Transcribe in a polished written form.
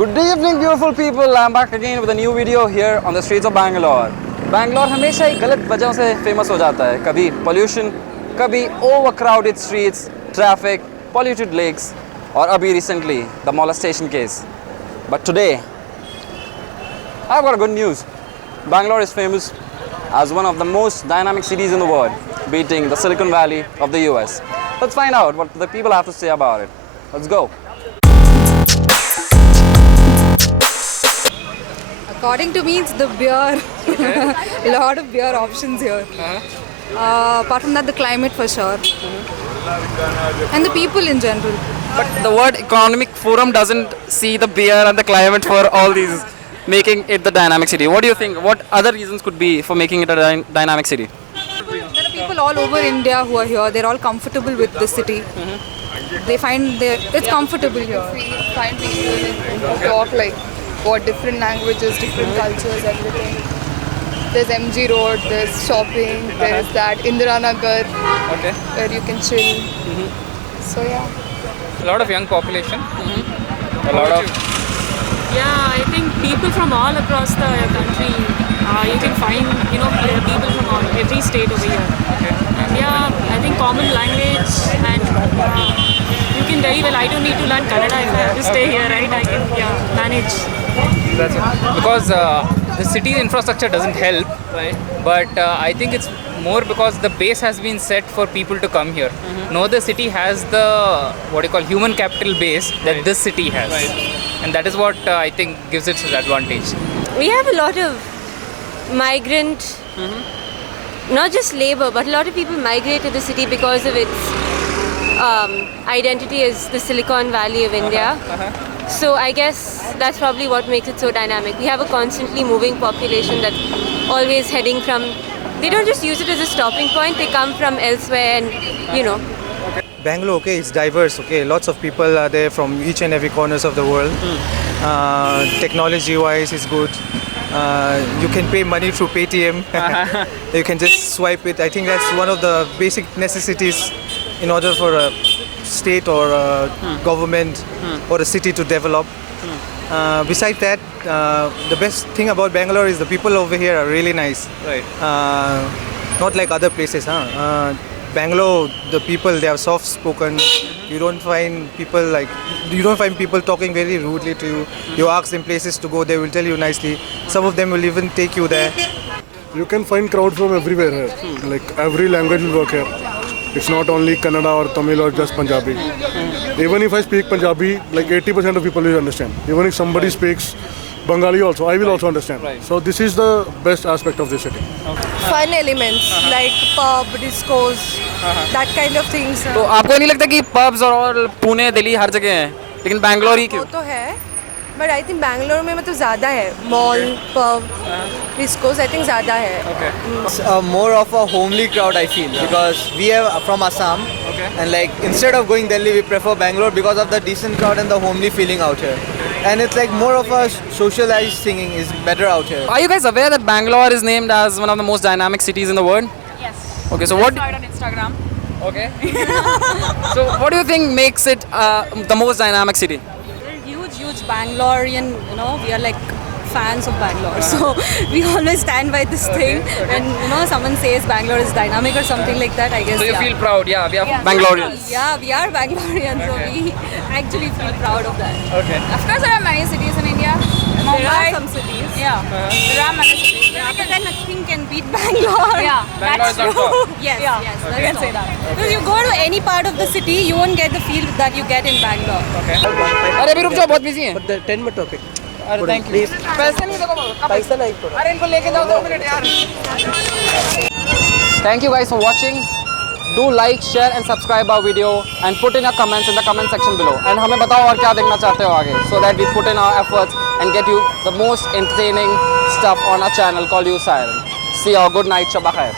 Good evening, beautiful people. I'm back again with a new video here on the streets of Bangalore. Bangalore हमेशा ही गलत वजहों से famous हो जाता है. कभी pollution, कभी overcrowded streets, traffic, polluted lakes, और अभी recently the molestation case. But today, I've got good news. Bangalore is famous as one of the most dynamic cities in the world, beating the Silicon Valley of the US. Let's find out what the people have to say about it. Let's go. According to me, it's the beer. A lot of beer options here. Apart from that, the climate for sure. And the people in general. But the World Economic Forum doesn't see the beer and the climate for all these, making it the dynamic city. What do you think? What other reasons could be for making it a dynamic city? There are people all over India who are here. They're all comfortable with the city. They find it's comfortable here. We find people who talk like what different languages, different cultures, everything. There's MG Road, there's shopping, there's that Indiranagar where you can chill. So yeah. A lot of young population. A lot of. Yeah, I think people from all across the country. You can find people from every state over here. And yeah, I think common language and you can very well. I don't need to learn Kannada if I have to stay here, right? I can manage. That's it. Because the city infrastructure doesn't help, right? But I think it's more because the base has been set for people to come here. No other city has the human capital base that this city has, and that is what I think gives it its advantage. We have a lot of migrant, not just labor, but a lot of people migrate to the city because of its identity as the Silicon Valley of India. So I guess that's probably what makes it so dynamic. We have a constantly moving population that's always heading from. They don't just use it as a stopping point. They come from elsewhere, and Bangalore, okay, it's diverse. Okay, lots of people are there from each and every corners of the world. Technology-wise, it's good. You can pay money through Paytm. You can just swipe it. I think that's one of the basic necessities in order for a state or a government or a city to develop. Besides that, the best thing about Bangalore is the people over here are really nice. Right. Not like other places. Bangalore, the people, they are soft-spoken. You don't find people talking very rudely to you. You ask them places to go, they will tell you nicely. Some of them will even take you there. You can find crowd from everywhere here. Like every language will work here. It's not only Kannada or Tamil or just Punjabi. Even if I speak Punjabi, like 80% of people will understand. Even if somebody speaks Bengali also, I will also understand. So this is the best aspect of the city. Fun elements like pub, discos, that kind of things. तो आपको नहीं लगता कि pubs और पुणे, दिल्ली हर जगह हैं, लेकिन बैंगलोर ही क्यों? वो तो है, but I think Bangalore में मतलब ज़्यादा है. Mall, pub, discos, I think ज़्यादा है. It's more of a homely crowd, I feel, because we are from Assam, and like instead of going Delhi, we prefer Bangalore because of the decent crowd and the homely feeling out here. And it's like more of a socialized singing is better out here. Are you guys aware that Bangalore is named as one of the most dynamic cities in the world? Yes. Okay, so what? I saw it on Instagram. Okay. So what do you think makes it the most dynamic city? We're huge Bangalorean, we are like fans of Bangalore. So we always stand by this thing. When, someone says Bangalore is dynamic or something like that, I guess, So you feel proud, we are Bangaloreans. Yeah, we are Bangaloreans, so we actually feel proud of that. Okay. Of course, there are many cities in India. There are some cities. Yeah, there are many cities. But nothing can beat Bangalore. Yeah, Bangalore is on top. Yes, yes, you can say that. Because you go to any part of the city, you won't get the feel that you get in Bangalore. अरे अभी रुक जाओ, बहुत busy हैं. 10 minute topic. अरे thank you. पैसे नहीं देखो. पैसा नहीं. अरे इनको लेके जाओ 2 मिनट यार. Thank you guys for watching. Do like, share and subscribe our video and put in your comments in the comment section below. And हमें बताओ और क्या देखना चाहते हो आगे, so that we put in our efforts and get you the most entertaining stuff on our channel called You Siren. See you. Good night. Shabba khair.